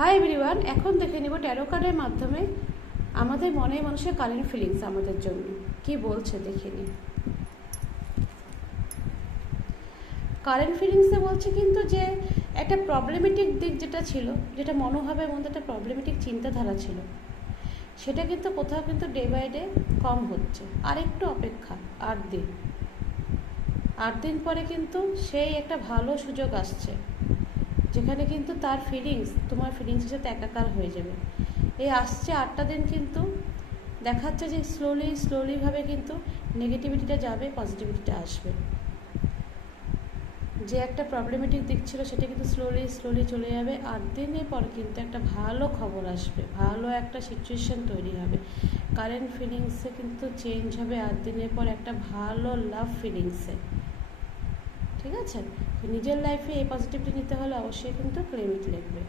Hi everyone, এখন দেখে নিব ট্যারো কার্ডের মাধ্যমে আমাদের মনে মানুষের কারেন্ট ফিলিংস আমাদের জন্য কি বলছে দেখে নিই। কারেন্ট ফিলিংসে বলছে কিন্তু যে একটা প্রবলেমেটিক দিক যেটা ছিল, যেটা মনোভাবের মধ্যে একটা প্রবলেমেটিক চিন্তাধারা ছিল, সেটা কিন্তু কোথাও কিন্তু ডে বাই ডে কম হচ্ছে। আর একটু অপেক্ষা, 8 দিন, 8 দিন পরে কিন্তু সেই একটা ভালো সুযোগ আসছে, যেখানে কিন্তু তার ফিলিংস তোমার ফিলিংসের সাথে একাকার হয়ে যাবে। এই আসছে 8টা দিন কিন্তু দেখাচ্ছে যে স্লোলিভাবে কিন্তু নেগেটিভিটিটা যাবে, পজিটিভিটিটা আসবে। যে একটা প্রবলেমেটিক দিক ছিল সেটা কিন্তু স্লোলি চলে যাবে। 8 দিনের পর কিন্তু একটা ভালো খবর আসবে, ভালো একটা সিচুয়েশন তৈরি হবে। কারেন্ট ফিলিংসে কিন্তু চেঞ্জ হবে 8 দিনের পর একটা ভালো লাভ ফিলিংসে। ঠিক আছে, নিজের লাইফে এই পজিটিভিটি নিতে হলে অবশ্যই কিন্তু ক্লেম ইট লিখবে।